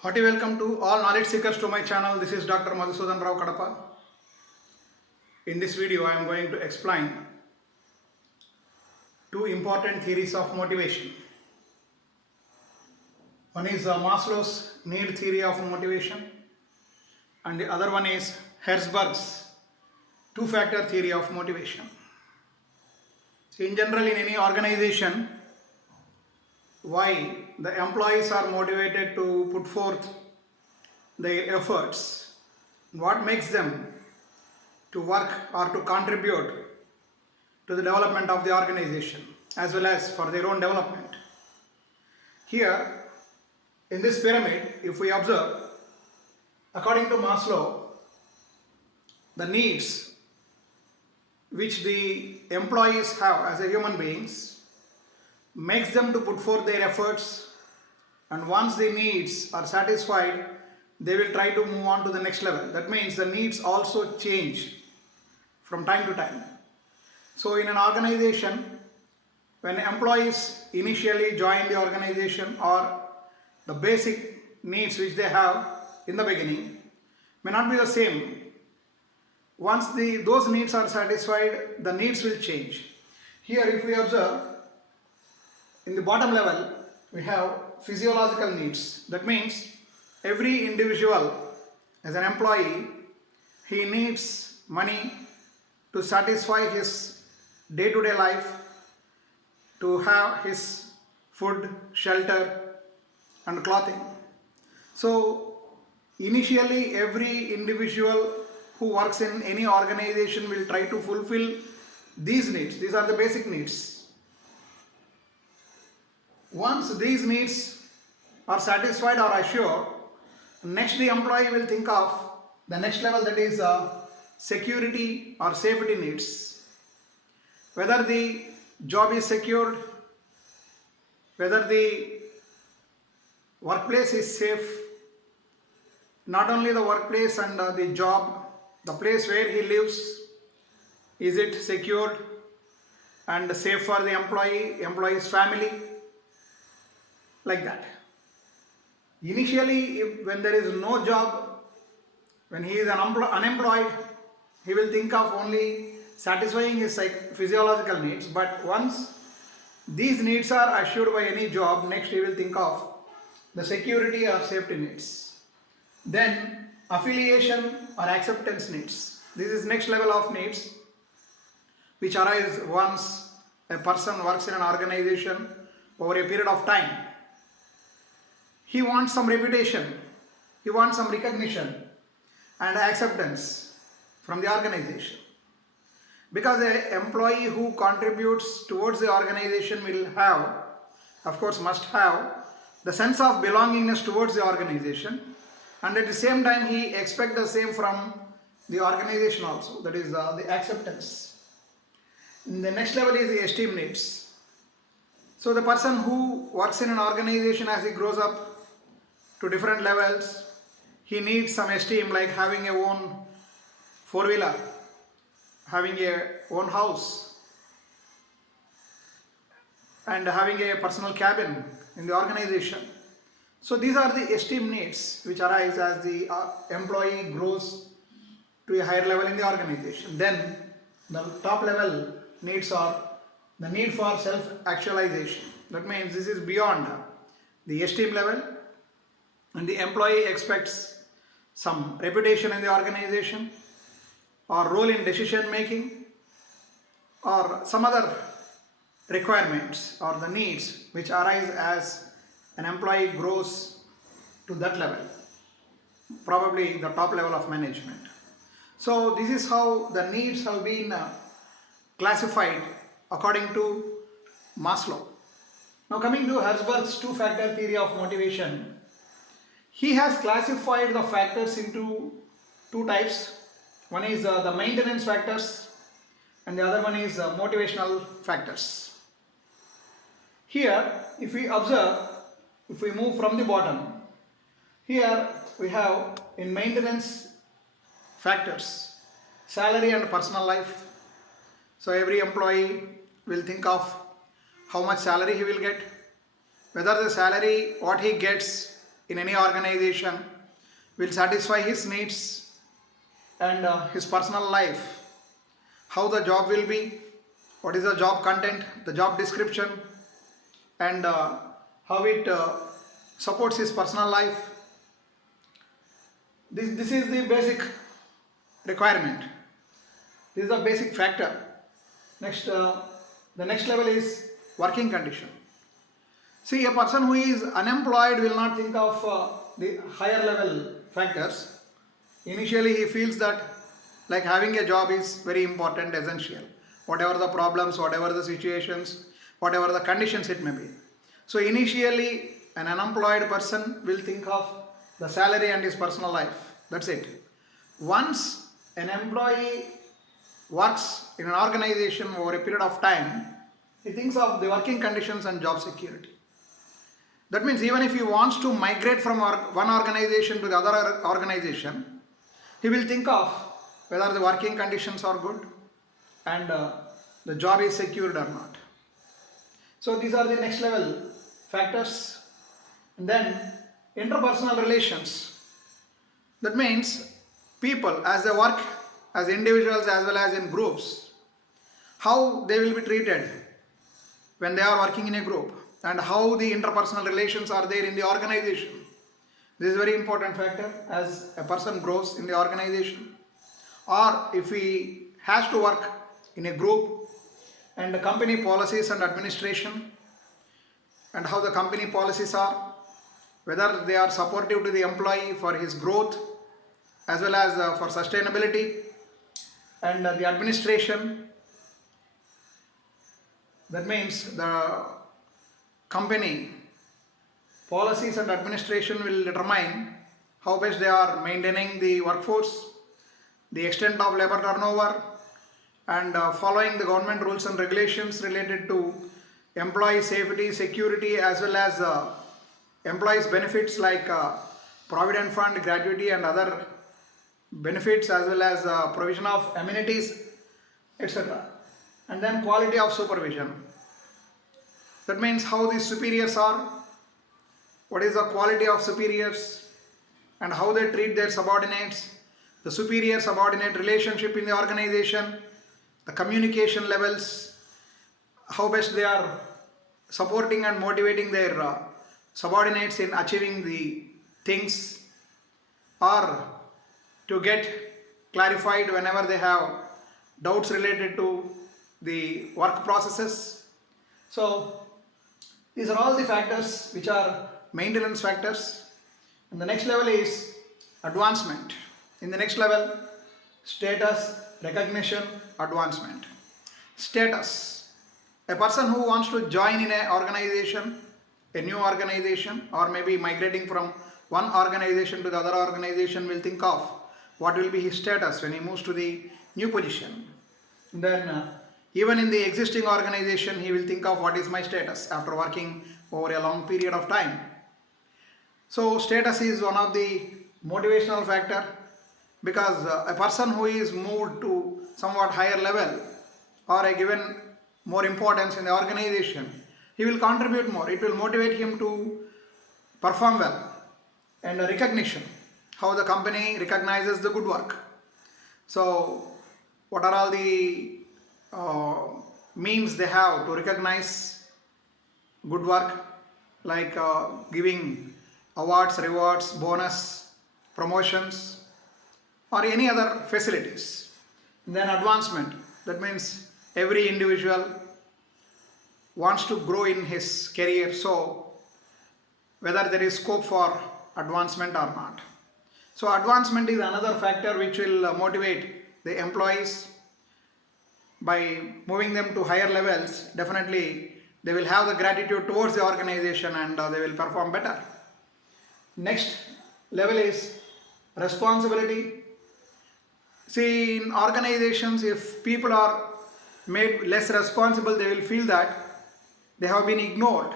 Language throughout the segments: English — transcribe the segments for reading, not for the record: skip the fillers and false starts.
Hearty welcome to all knowledge seekers to my channel. This is Dr. Madhusudan Rao Kadapa. In this video, I am going to explain two important theories of motivation. One is Maslow's need theory of motivation, and the other one is Herzberg's two-factor theory of motivation. So in general, in any organization, why the employees are motivated to put forth their efforts, what makes them to work or to contribute to the development of the organization as well as for their own development. Here in this pyramid, if we observe, according to Maslow, the needs which the employees have as a human beings makes them to put forth their efforts, and once the needs are satisfied, they will try to move on to the next level. That means the needs also change from time to time. So in an organization, when employees initially join the organization, or the basic needs which they have in the beginning may not be the same. Once those needs are satisfied, the needs will change. Here if we observe, in the bottom level, we have physiological needs. That means every individual as an employee, he needs money to satisfy his day-to-day life, to have his food, shelter and clothing. So initially every individual who works in any organization will try to fulfill these needs. These are the basic needs. Once these needs are satisfied or assured, next the employee will think of the next level, that is security or safety needs. Whether the job is secured, whether the workplace is safe, not only the workplace and the job, the place where he lives, is it secured and safe for the employee's family, like that. Initially, when there is no job, when he is unemployed, he will think of only satisfying his physiological needs. But once these needs are assured by any job, next he will think of the security or safety needs. Then affiliation or acceptance needs. This is next level of needs which arise once a person works in an organization over a period of time. He wants some reputation, he wants some recognition and acceptance from the organization. Because an employee who contributes towards the organization will have, of course must have, the sense of belongingness towards the organization, and at the same time he expects the same from the organization also, that is the acceptance. The next level is the esteem needs. So the person who works in an organization, as he grows up to different levels, he needs some esteem, like having a own four-wheeler, having a own house and having a personal cabin in the organization. So these are the esteem needs which arise as the employee grows to a higher level in the organization. Then the top level needs are the need for self-actualization. That means this is beyond the esteem level, and the employee expects some reputation in the organization, or role in decision making, or some other requirements or the needs which arise as an employee grows to that level, probably the top level of management. So this is how the needs have been classified according to Maslow. Now coming to Herzberg's two-factor theory of motivation, he has classified the factors into two types. One is the maintenance factors and the other one is motivational factors. Here if we observe, if we move from the bottom, here we have in maintenance factors salary and personal life. So every employee will think of how much salary he will get, whether the salary what he gets in any organization will satisfy his needs and his personal life. How the job will be, what is the job content, the job description, and how it supports his personal life. This is the basic requirement. This is the basic factor. Next, the next level is working condition. See, a person who is unemployed will not think of the higher level factors. Initially, he feels that like having a job is very important, essential. Whatever the problems, whatever the situations, whatever the conditions it may be. So initially, an unemployed person will think of the salary and his personal life. That's it. Once an employee works in an organization over a period of time, he thinks of the working conditions and job security. That means even if he wants to migrate from one organization to the other organization, he will think of whether the working conditions are good and the job is secured or not. So these are the next level factors. And then interpersonal relations. That means people as they work as individuals as well as in groups, how they will be treated when they are working in a group and how the interpersonal relations are there in the organization. This is a very important factor as a person grows in the organization, or if he has to work in a group, and the company policies and administration and how the company policies are, whether they are supportive to the employee for his growth as well as for sustainability, and the administration. That means the company policies and administration will determine how best they are maintaining the workforce, the extent of labor turnover, and following the government rules and regulations related to employee safety, security, as well as employees' benefits like provident fund, gratuity, and other benefits, as well as provision of amenities, etc. And then quality of supervision. That means how the superiors are, what is the quality of superiors, and how they treat their subordinates, the superior-subordinate relationship in the organization, the communication levels, how best they are supporting and motivating their subordinates in achieving the things, or to get clarified whenever they have doubts related to the work processes. So these are all the factors which are maintenance factors. And the next level is advancement. In the next level, status, recognition, advancement. Status. A person who wants to join in an organization, a new organization, or maybe migrating from one organization to the other organization will think of what will be his status when he moves to the new position. Then even in the existing organization, he will think of what is my status after working over a long period of time. So status is one of the motivational factor, because a person who is moved to somewhat higher level or a given more importance in the organization, he will contribute more. It will motivate him to perform well. And recognition, how the company recognizes the good work. So what are all the means they have to recognize good work, like giving awards, rewards, bonus, promotions, or any other facilities. And then advancement, that means every individual wants to grow in his career, so whether there is scope for advancement or not. So advancement is another factor which will motivate the employees. By moving them to higher levels, definitely they will have the gratitude towards the organization and they will perform better. Next level is responsibility. See, in organizations, if people are made less responsible, they will feel that they have been ignored.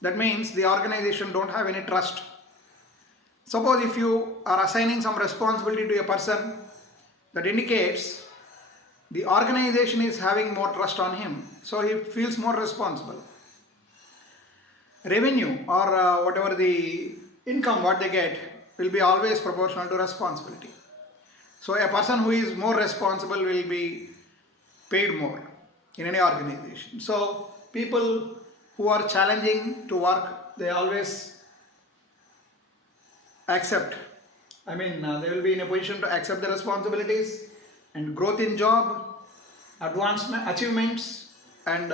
That means the organization don't have any trust. Suppose if you are assigning some responsibility to a person, that indicates the organization is having more trust on him, so he feels more responsible. Revenue, or whatever the income what they get will be always proportional to responsibility. So a person who is more responsible will be paid more in any organization. So people who are challenging to work, they always accept. They will be in a position to accept the responsibilities and growth in job, advancement, achievements, and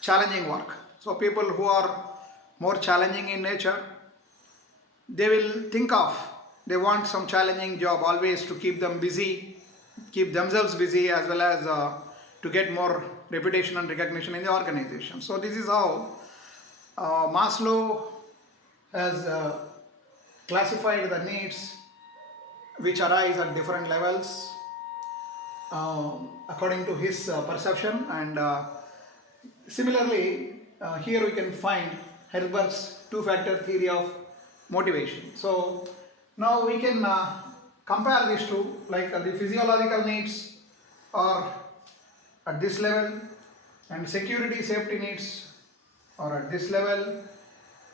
challenging work. So people who are more challenging in nature, they will think of, they want some challenging job always to keep them busy, keep themselves busy, as well as to get more reputation and recognition in the organization. So this is how Maslow has classified the needs which arise at different levels according to his perception. And similarly, here we can find Herzberg's two-factor theory of motivation. So now we can compare these two, like the physiological needs are at this level, and security safety needs are at this level,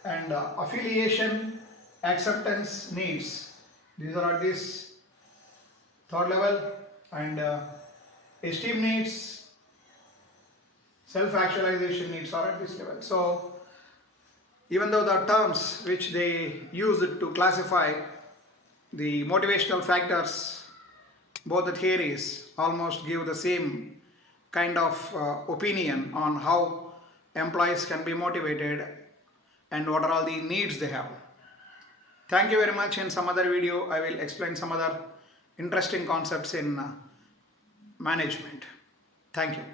and affiliation acceptance needs, these are at this third level, and esteem needs, self-actualization needs are at this level. So even though the terms which they used to classify the motivational factors, both the theories almost give the same kind of opinion on how employees can be motivated and what are all the needs they have. Thank you very much. In some other video, I will explain some other interesting concepts in management. Thank you.